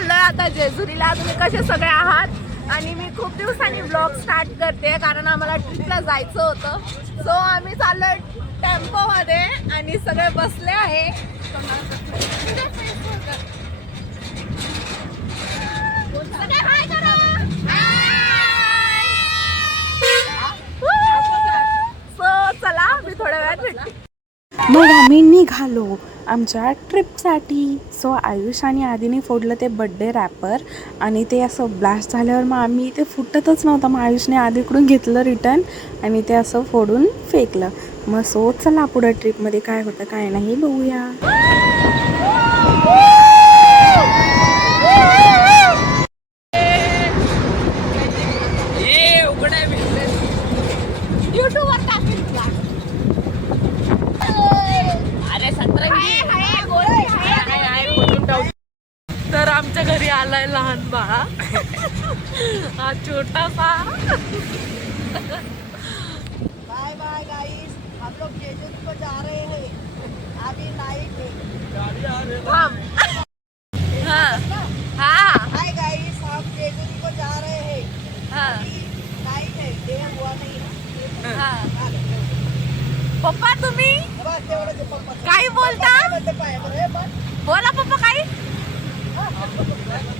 चाललोय आता जेजुरीला. तुम्ही कसे सगळे आहात? आणि मी खूप दिवसांनी ब्लॉग स्टार्ट करते कारण आम्हाला ट्रिपला जायचं होतं. सो आम्ही चाललोय टेम्पो मध्ये आणि सगळे बसले आहे. सो चला मी थोड्या वेळात भेटते. मग आम्ही निघालो आमच्या ट्रिपसाठी. सो आयुष आणि आधीने फोडलं ते बड्डे रॅपर आणि ते असं ब्लास्ट झाल्यावर मग आम्ही ते फुटतच नव्हतं. मग आयुषने आधीकडून घेतलं रिटर्न आणि ते असं फोडून फेकलं. मग सो चला पुढं ट्रिपमध्ये काय होतं काय नाही बघूया. युट्यूबवर टाकेल तुला. तर आमच्या घरी आलाय लहान बाळा. हा छोटासा. बाय बाय गाइस, हम लोग जेजुरी को जा रहे हैं. अभी नाइट है. हाय गाइस, हम जेजुरी को जा रहे हैं. अभी नाइट है, डे हुआ नहीं है. पप्पा तुम्ही बस तेवढं ते पप्पा काय बोलता? म्हणते पाय बरं, बस. बोला पप्पा काही.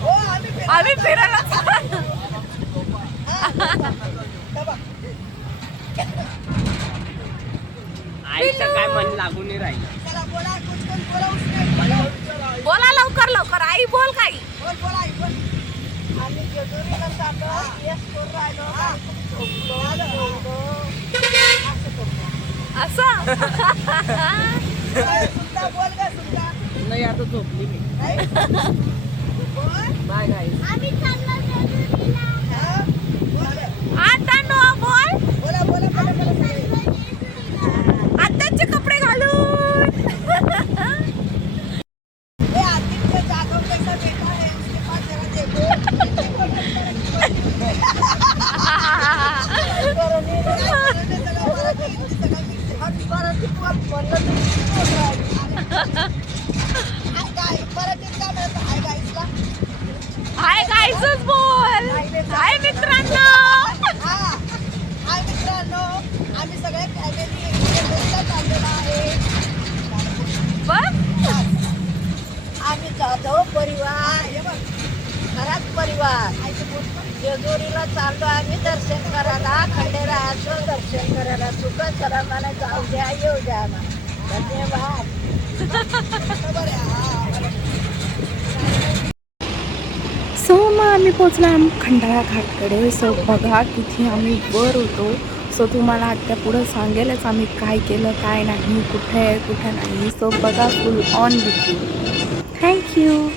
हो आम्ही फिरायला चाललो. आईचं काय मन लागून नाही राहिलं. चला बोला, कुछ बोला उसने. बोला लवकर लवकर. आई बोल काही. बोल बोला आई बोल. आम्ही जेजुरीला चाललो. येस करून राहिलो. असं सुद्धा बोल का सुद्धा. नाही आता झोपली मी. बोल. बाय गाईस. आम्ही चाललो जेजुरीला. हा बोल. आता नो बोल. बोला बोला बोला बोला. आताचे कपडे घालून. ये आदित्य जाधव कैसा बेटा है, उसके पास जरा देखो. हाय गाईजच बोल. हाय मित्रांनो. हाय मित्रांनो, आम्ही सगळे फॅमिली जेजुरीला चाललेलो आहे. बघ आम्ही जाधव परिवार, घरात परिवार जेजुरीला चाललो आम्ही दर्शन करायला. खंडेरायाचं दर्शन करायला. सुख सरामाने जाऊ द्या, येऊ द्या आम्हाला. धन्यवाद. सो मग आम्ही पोचलो खंडाळा घाटकडे. सो बघा तिथे आम्ही वर होतो. सो तुम्हाला आता पुढं सांगेलच आम्ही काय केलं काय नाही, कुठे आहे कुठे नाही. सो बघा फुल ऑन विथ यू. थँक्यू.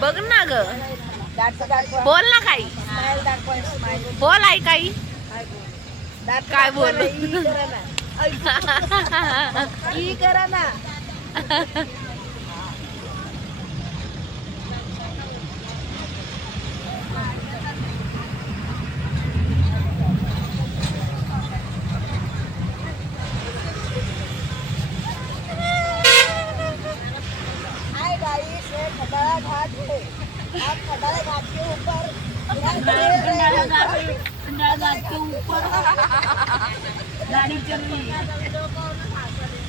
बघ ना ग. दाखवा. बोल ना काही. स्माईल दाखवा, स्माईल. बोल आई काही. काय बोल. ई करा ना. ई करा ना. हाय गाइस, ये खंडाला घाट है. आप खंडाला घाट के ऊपर गाडी चलली.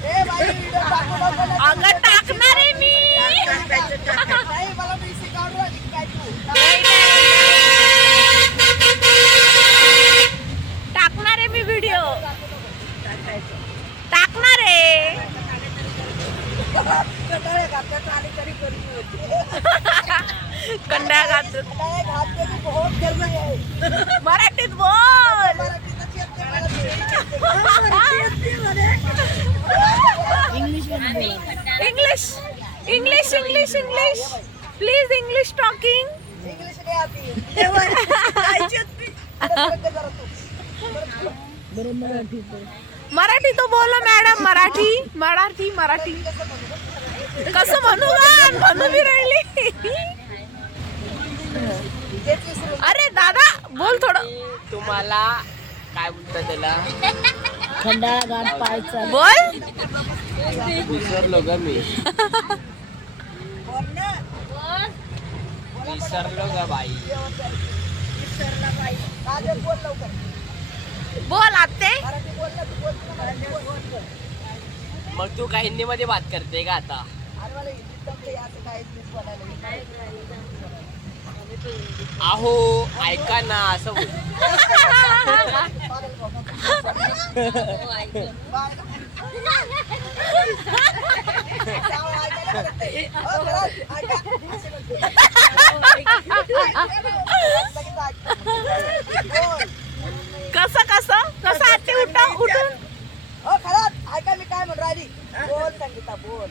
ए भाई वीडियो टाकू नको ना. अगं टाकणार आहे मी. नाही मला मी शिकवणार आहे काय तू. टाकणार आहे मी व्हिडिओ. टाकणार आहे. खंडाला घाटात आली तरी गर्मी होती. कंडाळा घाट. खंडाला घाट पे भी बहुत गर्मी है. मराठीत बोल. मराठीतच येते मला. English English English English please English talking. English नहीं आती. मराठी तो बोलो मॅडम. मराठी मराठी मराठी कसं म्हणू गा. म्हणू बी राहिली. अरे दादा बोल थोडं. तुम्हाला काय बोलतात त्याला खंडाळा घाट पाहायचा. बोल. विसरलो ग मी. विसरलो ग बाई. बोल आत्ते. मग तू काय हिंदी मध्ये बात करते का आता? आहो ऐका ना असं बोल. कसं कसं कसं आत्ते उठून खरंच ऐका मी काय म्हणून राहिली. बोल संगीता बोल.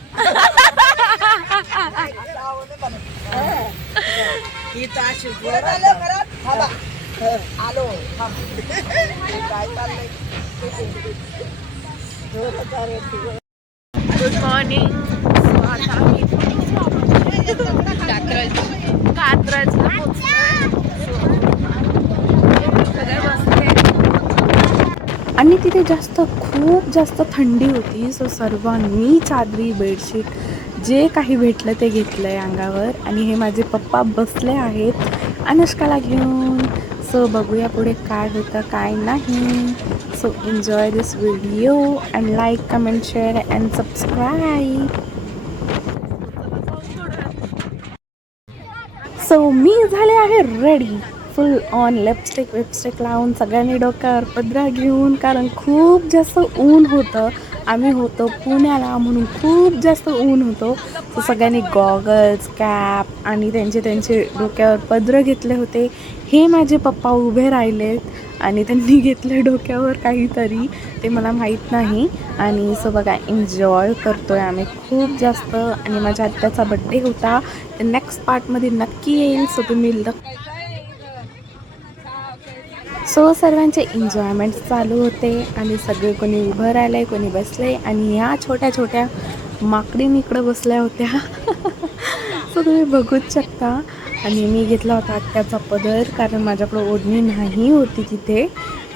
आलो काय चाललंय. Good morning. आता आम्ही कात्रजला पोहोचलोय. सगळे बसले. आणि तिथे खूप जास्त थंडी होती. सो सर्वांनी चादरी बेडशीट जे काही भेटलं ते घेतलं आहे अंगावर. आणि हे माझे पप्पा बसले आहेत अनुष्काला घेऊन. सो बघूया पुढे काय होतं काय नाही. So enjoy this video and like comment share and subscribe. So मी झाले आहे रेडी फुल ऑन लिपस्टिक लावून. सगळ्यांनी डोक्यावर पदरा घेऊन, कारण खूप जास्त ऊन होतं. आम्ही होतो पुण्याला म्हणून खूप जास्त ऊन होतो. तर सगळ्यांनी गॉगल्स कॅप आणि त्यांचे डोक्यावर पदरं घेतले होते. हे माझे पप्पा उभे राहिलेत आणि त्यांनी घेतले डोक्यावर काहीतरी, ते मला माहीत नाही. आणि सो बघा एन्जॉय करतोय आम्ही खूप जास्त. आणि माझ्या आत्याचा बड्डे होता, तर नेक्स्ट पार्टमध्ये नक्की येईल. सो तुम्ही सो सर्वांचे एन्जॉयमेंट चालू होते आणि सगळे कोणी उभं राहिले कोणी बसले. आणि ह्या छोट्या छोट्या माकडीन इकडं बसल्या होत्या. सो तुम्ही बघूच शकता. आणि मी घेतला होता आत्याचा पदर, कारण माझ्याकडं ओढणी नाही होती तिथे.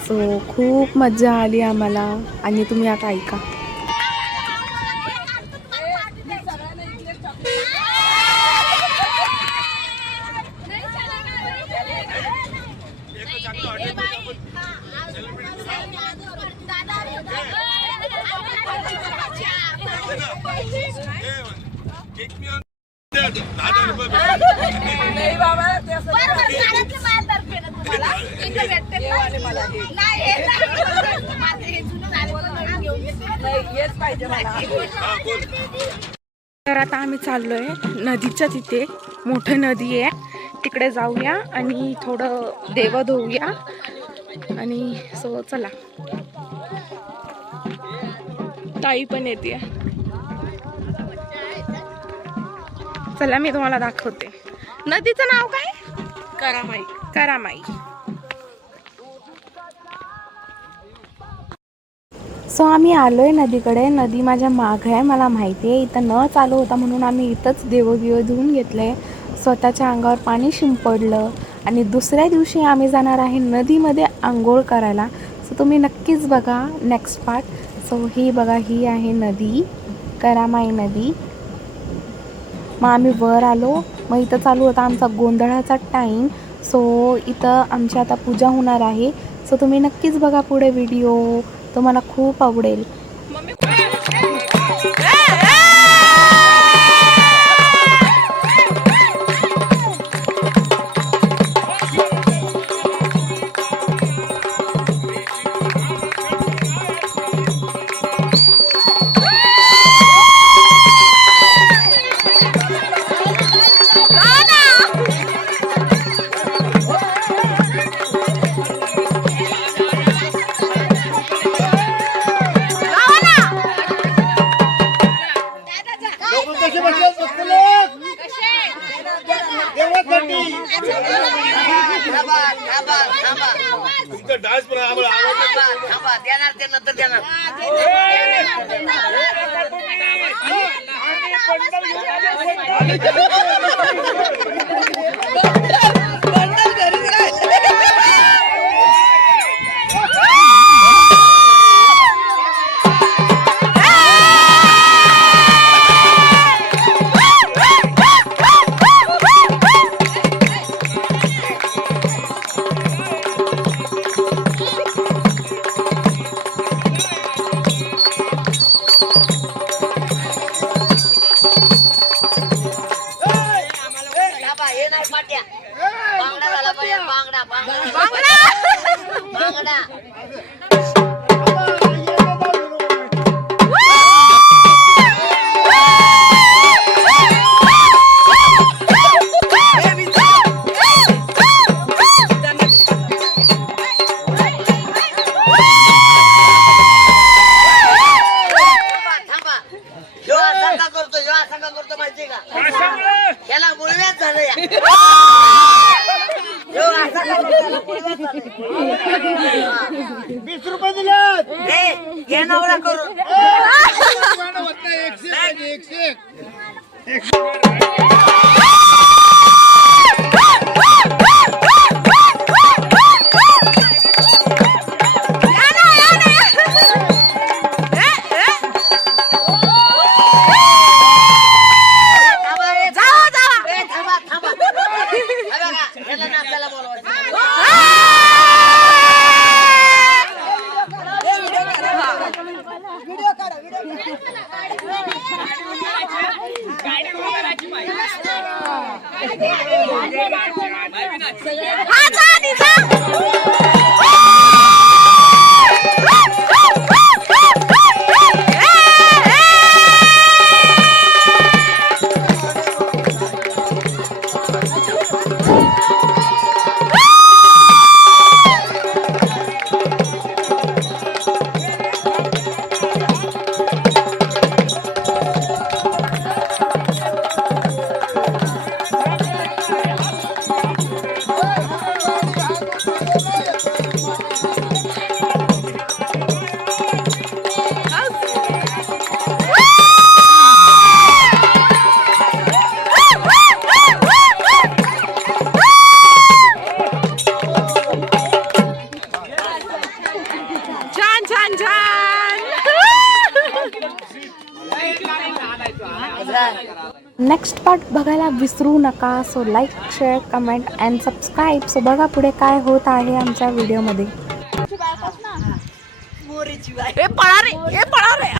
सो खूप मजा आली आम्हाला. आणि तुम्ही आता ऐका. तर आता आम्ही चाललोय नदीच्या तिथे. मोठं नदी आहे तिकडे जाऊया आणि थोडं देव धुऊया. आणि सो चला. ताई पण येते. चला मी तुम्हाला दाखवते. नदीचं नाव काय? करामाई. सो आम्ही आलोय नदीकडे. नदी माझ्या मागं आहे, मला माहिती आहे. इथं नळ चालू होता म्हणून आम्ही इथंच देवबिव धुवून घेतले. स्वतःच्या अंगावर पाणी शिंपडलं. आणि दुसऱ्या दिवशी आम्ही जाणार आहे नदीमध्ये आंघोळ करायला. सो तुम्ही नक्कीच बघा नेक्स्ट पार्ट. सो ही बघा, ही आहे नदी, करामाई नदी. मग आम्ही वर आलो. मग इथं चालू होता आमचा गोंधळाचा टाईम. सो इथं आमची आता पूजा होणार आहे. सो तुम्ही नक्कीच बघा पुढे व्हिडिओ, तुम्हाला खूप आवडेल. डान्स पण आम्हाला देणार ते नंतर देणार. बंडल घरी नाही पाट्या बांगडा झाला पाहिजे बांगडा बांगडा बांगडा माहितीये का याला मुळव्याच झालं या ₹20 दिले घे नवरा करून नेक्स्ट पार्ट बघायला विसरू नका. So like, share, comment and subscribe. So बघा पुढे काय होत आहे आमच्या व्हिडिओमध्ये. ए पळा रे, ए पळा रे.